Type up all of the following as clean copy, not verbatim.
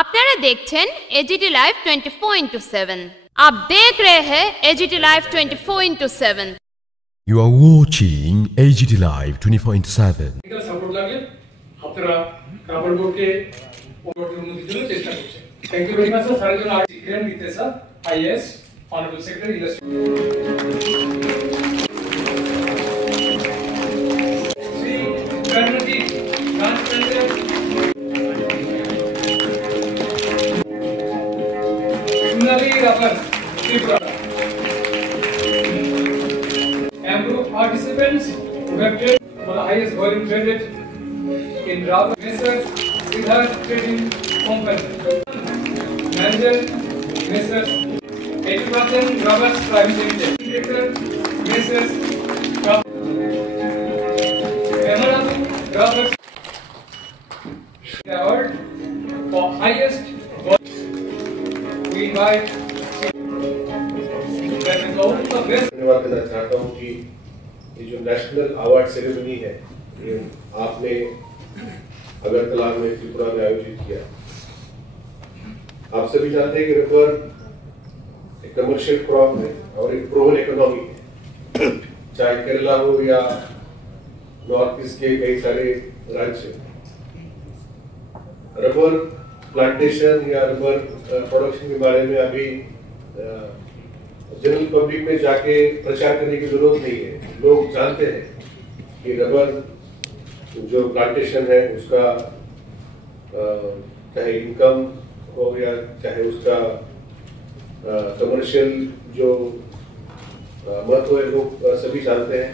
আপনারা দেখছেন AGT live 24/7। आप देख रहे हैं AGT live 24/7। You are watching AGT Live 24/7। Support লাগলে আপনারা রাবার বোর্ডকে অনুমতির জন্য চেষ্টা করছেন। Thank you very much sir. স্যারের জন্য গ্র্যান্ড দিতে sir IAS honourable secretary illustration Shri Ganapati Rajchandra Sunali Rabar Tripura. Approved participants who have traded for the highest volume traded in Rabar Messrs. Siddharth Trading Company. Manager Messrs. Education Rabar Private Limited. Director Messrs. Emerald Rabar Award for highest धन्यवाद देना चाहता हूँ कि ये जो national award ceremony है ये आपने अगरतला में त्रिपुरा में आयोजित किया। आप सभी जानते हैं कि रबर एक कमर्शियल क्रॉप है और एक प्रोन इकोनॉमी है। चाहे केरला हो या नॉर्थ ईस्ट के कई सारे राज्य, रबर प्लांटेशन या रबर प्रोडक्शन के बारे में अभी जनरल पब्लिक में जाके प्रचार करने की जरूरत नहीं है। लोग जानते हैं कि रबर जो प्लांटेशन है उसका चाहे इनकम हो या चाहे उसका कमर्शियल जो महत्व है लोग सभी जानते हैं।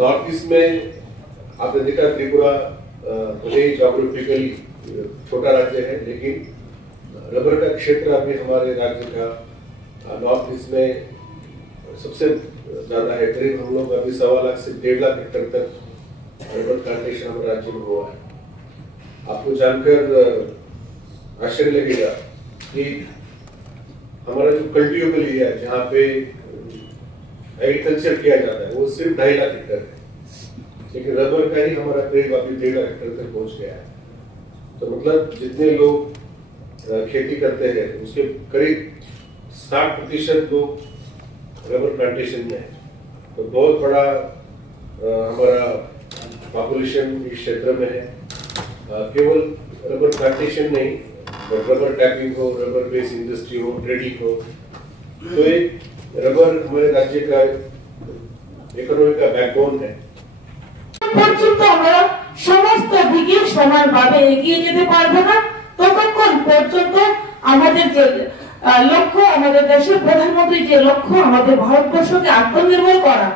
नॉर्थ ईस्ट में आपने देखा त्रिपुरा भले ही ज्योग्राफिकली छोटा राज्य है लेकिन रबर का क्षेत्र अभी हमारे राज्य का नॉर्थ ईस्ट में सबसे ज्यादा है। करीब हम लोग अभी 1.25 लाख से 1.5 लाख हेक्टेयर तक रबर प्लांटेशन हमारे राज्य में हुआ है। आपको जानकर आश्चर्य लगेगा कि हमारा जो कल्टिवेबल एरिया है जहाँ पे एग्रीकल्चर किया जाता है वो सिर्फ 2.5 लाख हेक्टेयर है, लेकिन रबर का ही हमारा करीब अभी 1.5 लाख हेक्टेयर तक पहुंच गया है। तो मतलब जितने लोग खेती करते हैं उसके करीब 60% लोग रबर प्लांटेशन में है। तो बहुत बड़ा हमारा पॉपुलेशन इस क्षेत्र में है। केवल रबर प्लांटेशन नहीं, रबर टैपिंग हो, रबर बेस्ड इंडस्ट्री हो, ट्रेडिंग हो, तो एक रबर हमारे राज्य का इकोनॉमी का बैकबोन है। পর্যন্ত আমরা সমস্ত দিকে সমানভাবে এগিয়ে যেতে পারবো না ততক্ষণ পর্যন্ত আমাদের যে লক্ষ্য, আমাদের দেশের প্রধানমন্ত্রী যে লক্ষ্য আমাদের ভারতবর্ষকে আত্মনির্ভর করা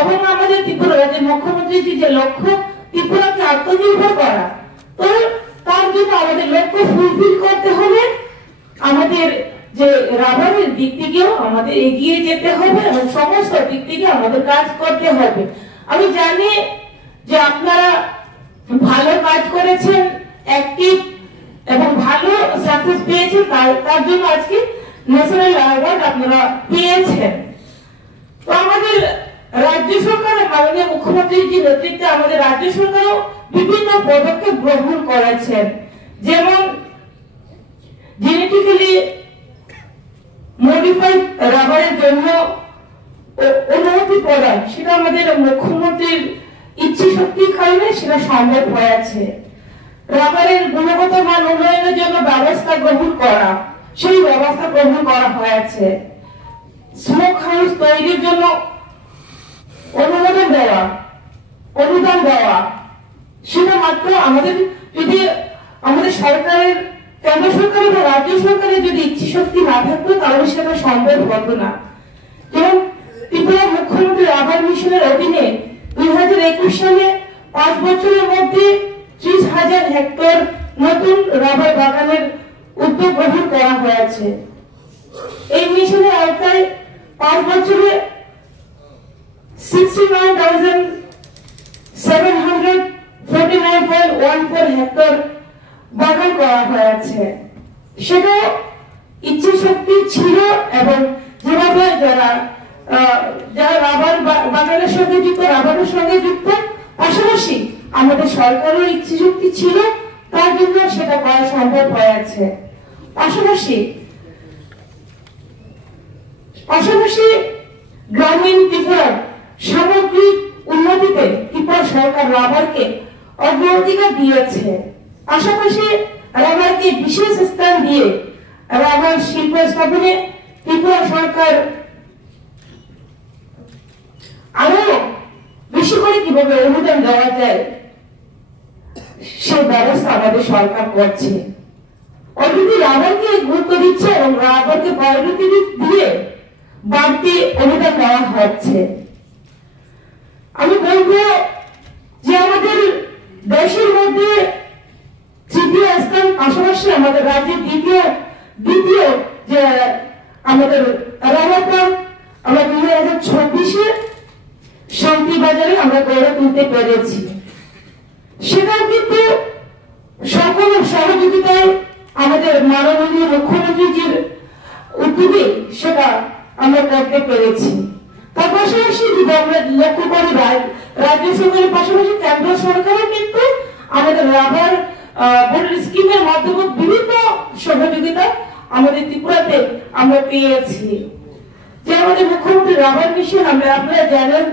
এবং আমাদের ত্রিপুরা রাজ্যের মুখ্যমন্ত্রীর যে লক্ষ্য ত্রিপুরাকে আত্মনির্ভর করা, তো তার জন্য আমাদের লক্ষ্য ফুলফিল করতে হলে আমাদের যে রাবারের দিক থেকেও আমাদের এগিয়ে যেতে হবে এবং সমস্ত দিক থেকে আমাদের কাজ করতে হবে। আমি জানি যে আপনারা ভালো কাজ করেছেন, অ্যাক্টিভ এবং ভালো সাকসেস পেয়েছেন, তার জন্য আজকে ন্যাশনাল অ্যাওয়ার্ড আপনারা পেয়েছেন। তো আমাদের রাজ্য সরকার মাননীয় মুখ্যমন্ত্রীর যে নেতৃত্বে আমাদের রাজ্য সরকারও বিভিন্ন পদক্ষেপ গ্রহণ করেছেন, যেমন জেনেটিক্যালি মডিফাইড রাবারের জন্য অনুমতি প্রদান, সেটা আমাদের মুখ্যমন্ত্রীর ইচ্ছে শক্তির কারণে সেটা সম্ভব হয়েছে। রাবারের গুণগত মান উন্নয়নের জন্য ব্যবস্থা গ্রহণ করা, সেই ব্যবস্থা গ্রহণ করা হয়েছে। স্মোক হাউস তৈরির জন্য অনুমোদন দেওয়া, অনুদান দেওয়া, সেটা মাত্র আমাদের যদি আমাদের সরকারের কেন্দ্র সরকারের বা রাজ্য সরকারের যদি ইচ্ছে শক্তি না থাকতো তাহলে সেটা সম্ভব হতো না। যেমন ত্রিপুরা মুখ্যমন্ত্রী রাবার মিশনের অধীনে 2021 সালে 5 বছরের মধ্যে 30,000 হেক্টর নতুন রাবার বাগানের উদ্যোগ গ্রহণ করা হয়েছে। এই মিশনের আওতায় 5 বছরে 69,749.14 হেক্টর বাগান করা হয়েছে। সেটা ইচ্ছে শক্তি ছিল এবং যেভাবে যারা যারা রাবার বাগানের সঙ্গে যুক্ত, রাবারের সঙ্গে যুক্ত, পাশাপাশি আমাদের সরকারও ইচ্ছে শক্তি ছিল, তার জন্য সেটা করা সম্ভব হয়েছে। পাশাপাশি গ্রামীণ ত্রিপুরার সামগ্রিক উন্নতিতে ত্রিপুরা সরকার রাবারকে অগ্রাধিকার দিয়েছে। পাশাপাশি রাবারকে বিশেষ স্থান দিয়ে রাবার শিল্প স্থাপনে ত্রিপুরা সরকার আরো বেশি করে কিভাবে অনুদান দেওয়া যায় সেই ব্যবস্থা আমাদের সরকার করছে। অলরেডি রাবারকে গুরুত্ব দিচ্ছে এবং রাবারকে প্রায়োরিটি দিয়ে বাড়তি অনুদান দেওয়া হচ্ছে। আমি বলবো যে আমাদের দেশের মধ্যে তৃতীয় স্থান, পাশাপাশি আমাদের রাজ্যের দ্বিতীয় যে আমাদের রাবার প্ল্যান্ট আমরা 2026-এ শান্তিবাজারে আমরা গড়ে তুলতে পেরেছি। সেটাও কিন্তু সকল সহযোগিতায় আমাদের মাননীয় মুখ্যমন্ত্রীজির উদ্যোগে সেটা আমরা করতে পেরেছি। তার পাশাপাশি যদি আমরা লক্ষ্য করি, রাজ্য সরকারের পাশাপাশি কেন্দ্র সরকারও কিন্তু আমাদের রাবার বোর্ড স্কিমের মাধ্যমে বিভিন্ন সহযোগিতা আমাদের ত্রিপুরাতে আমরা পেয়েছি। যে আমাদের মুখ্যমন্ত্রী রাবার মিশন, আপনারা জানেন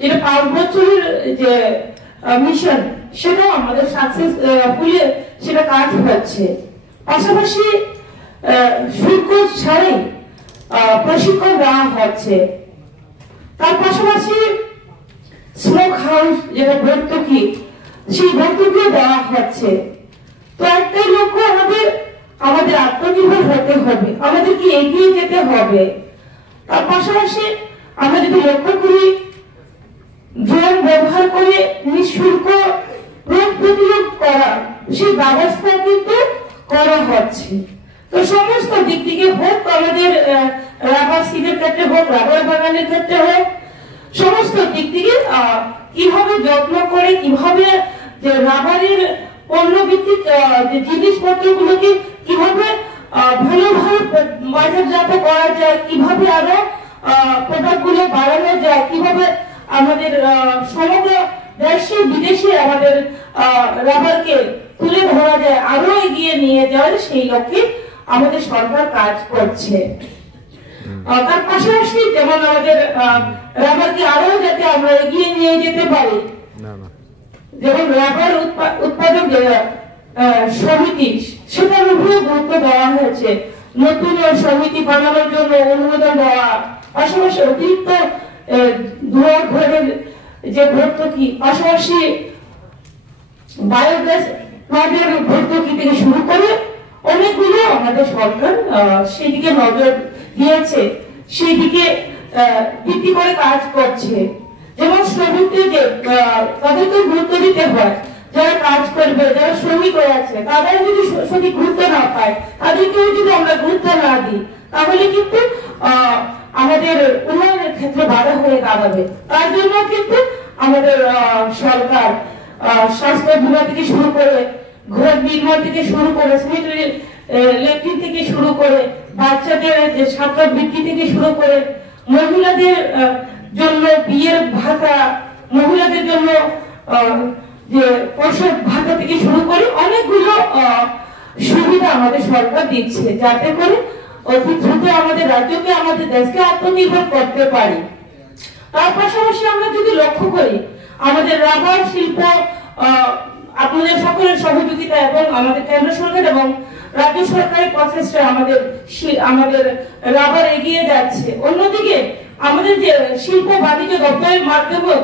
যেটা 5 বছরের যে মিশন, সেটাও আমাদের সাকসেসফুলি সেটা কাজ হচ্ছে। পাশাপাশি শুল্ক ছাড়াই প্রশিক্ষণ দেওয়া হচ্ছে। তার পাশাপাশি স্মোক হাউস যেটা ভর্তুকি, সেই ভর্তুকিও দেওয়া হচ্ছে। তো একটাই লক্ষ্য, আমাদের আত্মনির্ভর হতে হবে, আমাদেরকে এগিয়ে যেতে হবে। তার পাশাপাশি আমরা যদি লক্ষ্য করি, ড্রোন ব্যবহার করে নিঃশুল্ক রোগ প্রতিরোধ করা সেই ব্যবস্থা কিন্তু করা হচ্ছে। তো সমস্ত দিক থেকে হোক, আমাদের রাবার সিডের ক্ষেত্রে হোক, রাবার বাগানের ক্ষেত্রে হোক, সমস্ত দিক থেকে কিভাবে যত্ন করে, কিভাবে যে রাবারের পণ্য ভিত্তিক যে জিনিসপত্রগুলোকে কিভাবে ভালোভাবে বাজারজাত করা যায়, কিভাবে আরো প্রোডাক্ট গুলো বাড়ানো যায়, কিভাবে আমাদের সমগ্র দেশে বিদেশে আমাদের রাবারকে তুলে ধরা যায়, আরো এগিয়ে নিয়ে যাওয়ার সেই লক্ষ্যে আমাদের সরকার কাজ করছে। তার পাশাপাশি যেমন আমাদের রাবারকে আরো যাতে আমরা এগিয়ে নিয়ে যেতে পারি, যেমন রাবার উৎপাদক সমিতি, সেটার উপরে গুরুত্ব দেওয়া হয়েছে। নতুন সমিতি বানানোর জন্য অনুমোদন দেওয়া, পাশাপাশি অতিরিক্ত ধোঁয়া ঘরের যে ভর্তুকি, পাশাপাশি বায়োগ্যাস প্লান্টের ভর্তুকি থেকে শুরু করে অনেকগুলো আমাদের সরকার সেদিকে নজর দিয়েছে, সেদিকে ভিত্তি করে কাজ করছে। যেমন শ্রমিকদের তাদেরকে গুরুত্ব দিতে হয়, যারা কাজ করবে, যারা শ্রমিক আছে, তাদের যদি সঠিক গুরুত্ব না পায়, তাদেরকেও যদি আমরা গুরুত্ব না দিই, তাহলে কিন্তু আমাদের উন্নয়নের ক্ষেত্রে বাধা হয়ে দাঁড়াবে। তার জন্য কিন্তু আমাদের সরকার স্বাস্থ্য বিমা থেকে শুরু করে, ঘর নির্মাণ থেকে শুরু করে, স্যানিটারি ল্যাট্রিন থেকে শুরু করে, বাচ্চাদের যে ছাত্রবৃত্তি থেকে শুরু করে, মহিলাদের জন্য বিয়ের ভাতা, মহিলাদের জন্য যে প্রসব ভাতা থেকে শুরু করে অনেকগুলো সুবিধা আমাদের সরকার দিচ্ছে, যাতে করে অতি দ্রুত আমাদের রাজ্যকে, আমাদের দেশকে আত্মনির্ভর করতে পারি। তার পাশাপাশি আমরা যদি লক্ষ্য করি, আমাদের রাবার শিল্প আপনাদের সকলের সহযোগিতা এবং আমাদের কেন্দ্র সরকার এবং রাজ্য সরকারের প্রচেষ্টায় আমাদের রাবার এগিয়ে যাচ্ছে। অন্যদিকে আমাদের যে শিল্প বাণিজ্য দপ্তরের মাধ্যমে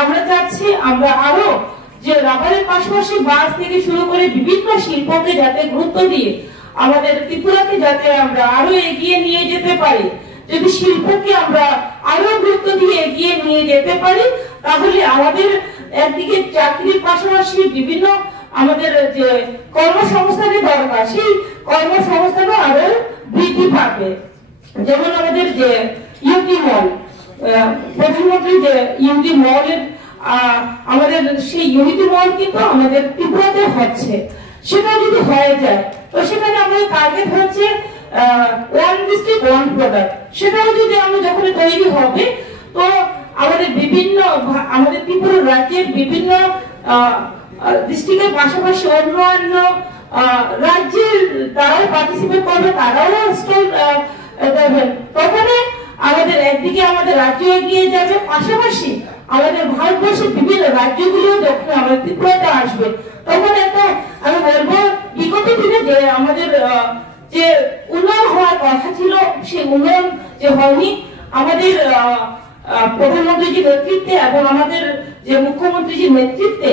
আমরা চাচ্ছি আমরা আরো যে রাবারের পাশাপাশি বাঁশ থেকে শুরু করে বিভিন্ন শিল্পকে যাতে গুরুত্ব দিয়ে আমাদের ত্রিপুরাকে যাতে আমরা আরো এগিয়ে নিয়ে যেতে পারি। যদি শিল্পকে আমরা আরো গুরুত্ব দিয়ে এগিয়ে নিয়ে যেতে পারি, তাহলে আমাদের একদিকে চাকরির পাশাপাশি বিভিন্ন আমাদের যে কর্মসংস্থানের দরকার, সেই কর্মসংস্থানও আরো বৃদ্ধি পাবে। যেমন আমাদের যে ইউটি মল, প্রধানমন্ত্রী যে ইউটি মলের আমাদের সেই ইউনিটি মল কিন্তু আমাদের ত্রিপুরাতে হচ্ছে, সেটা যদি হয়ে যায় তো সেখানে আমাদের টার্গেট হচ্ছে ওয়ান ডিস্ট্রিক্ট ওয়ান প্রোডাক্ট, সেটাও যদি আমরা যখন তৈরি হবে, তো আমাদের আমাদের ত্রিপুরা রাজ্যের বিভিন্ন ডিস্ট্রিক্টের পাশাপাশি অন্যান্য রাজ্যের তারাও পার্টিসিপেট করবে, তারাও স্টল দেবেন। তখন আমাদের একদিকে আমাদের রাজ্য এগিয়ে যাবে, পাশাপাশি আমাদের ভারতবর্ষের বিভিন্ন রাজ্যগুলো যখন আমাদের ত্রিপুরাতে আসবে, তখন একটা আমি বলবো বিগত দিনে যে আমাদের যে উন্নয়ন হওয়ার কথা ছিল, সেই উন্নয়ন যে হয়নি, আমাদের প্রধানমন্ত্রীজির নেতৃত্বে এবং আমাদের যে মুখ্যমন্ত্রীজির নেতৃত্বে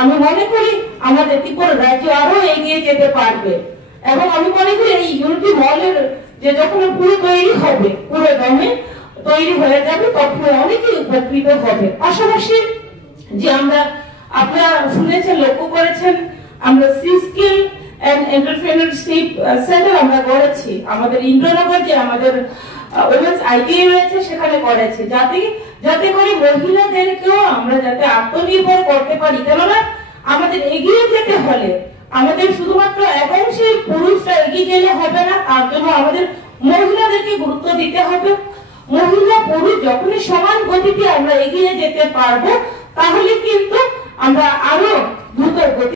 আমি মনে করি আমাদের ত্রিপুরা রাজ্য আরো এগিয়ে যেতে পারবে। এবং আমি মনে করি এই ইউনিটি মলের যে যখন পুরো তৈরি হবে, পুরো দমে তৈরি হয়ে যাবে, তখন অনেকেই উপকৃত হবে। পাশাপাশি যে আপনারা শুনেছেন, লক্ষ্য করেছেন, আমরা C skill and entrepreneurship centre আমরা করেছি আমাদের ইন্দ্রনগর, যে আমাদের ওমেন্স আইটিআই রয়েছে সেখানে করেছি, যাতে করে মহিলাদেরকেও আমরা যাতে আত্মনির্ভর করতে পারি। কেননা আমাদের এগিয়ে যেতে হলে আমাদের শুধুমাত্র একাংশের পুরুষরা এগিয়ে গেলে হবে না, তার জন্য আমাদের মহিলাদেরকে গুরুত্ব দিতে হবে। মহিলা পুরুষ যখনই সমান গতিতে আমরা এগিয়ে যেতে পারবো, তাহলে কিন্তু আমরা আরো দ্রুত গতি